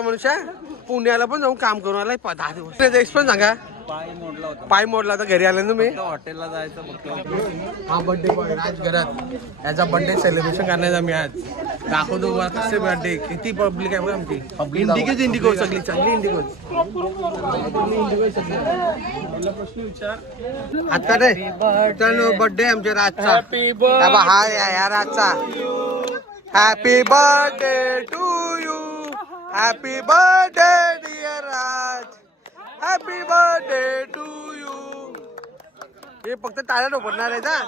मनुष्य पुण्याला पण जाऊन काम करून आलाय 10 दिवस. एक्सपिरियन्स सांगा. पाय मोडला तर घरी आले ना मी. हॉटेलला जायचं फक्त. हा बर्थडे बॉय राजघरात याचा बर्थडे सेलिब्रेशन करण्याचा मी आज दाखवतो कसे बर्थडे. किती पब्लिक आहे बघा आमची. इंडिगो सगळी चांगली इंडिगो. आता रे बर्थडे आमच्या राजचा. हा या राजचा. Happy birthday to you. Happy birthday dear Raj. Happy birthday to you. हे फक्त टाळ्या ठोपणार आहे ना.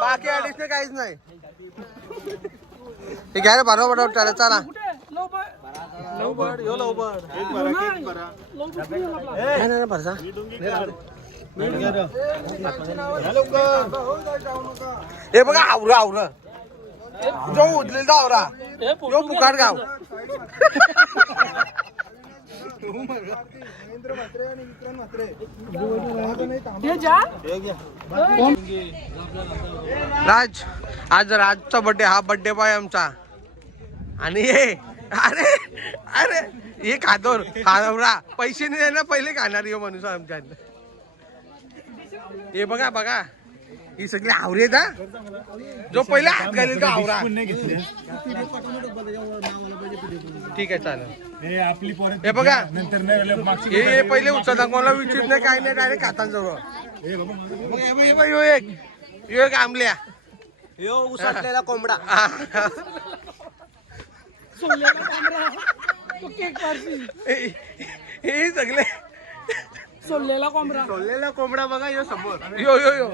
बाकी ऍडिशनल काहीच नाही. हे घ्या रे बरोबर टाळ्या. चला हे बघा आवरा आवरा जो उचलेला आवरा जो पुकार गाव. राज आज राजचा बर्थडे. हा बर्थडे बॉय आमचा. आणि हे अरे अरे हे खातोर खावरा पैसे नाही ना पहिले खाणार यो माणूस आमच्या. हे बघा बघा ही सगळी आवरे ना. जो पहिले हात घालेल तो आवरा. ठीक आहे चालेल. हे बघा हे पहिले उचलता कोणाला विचारत नाही काय नाही. डायरेक्ट खातांजवळ एक आंबल्या उसटलेला कोंबडा. हे सगळे सोललेला कोंबडा. सोललेला कोंबडा बघा यो समोर. यो यो यो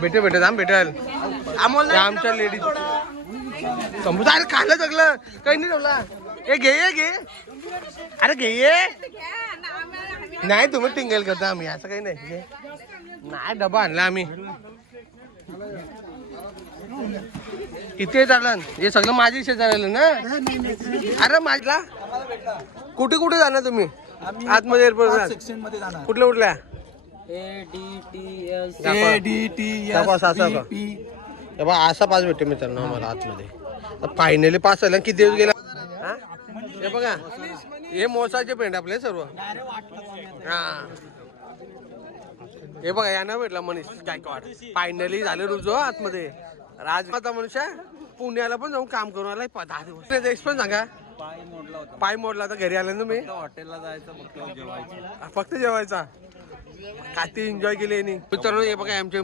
भेटे भेटे थांब भेटेल. आमच्या लेडीज समोर. अरे खाल्लं सगळं काही नाही ठेवला. हे घे घे. अरे घे. नाही तुम्ही टिंगल करता. आम्ही असं काही नाही. नाही डबा आणला आम्ही. इथे चालन. हे सगळं माझी शेजारलं ना. अरे माझला कुठे कुठे जाणार तुम्ही. आतमध्ये एअरपोर्ट सेक्शन मध्ये जाणार. कुठल्या कुठल्या असा पास भेटते मित्रांनो मला आतमध्ये. फायनली पास झाला. किती दिवस गेला. हे बघा हे मोसाचे पेंट आपले सर्व. हा हे बघा यांना भेटला मनीष गायकवाड. फायनली झाले रुजू आतमध्ये. राजमाता मनुष्य पुण्याला पण जाऊन काम करून आलाय 10 दिवस. एक्सपिरियन्स सांगा. पाय मोडला तर घरी आले ना मी. हॉटेलला जायचं फक्त फक्त जेवायचा. काती एन्जॉय केली. मित्रांनो हे बघा आमचे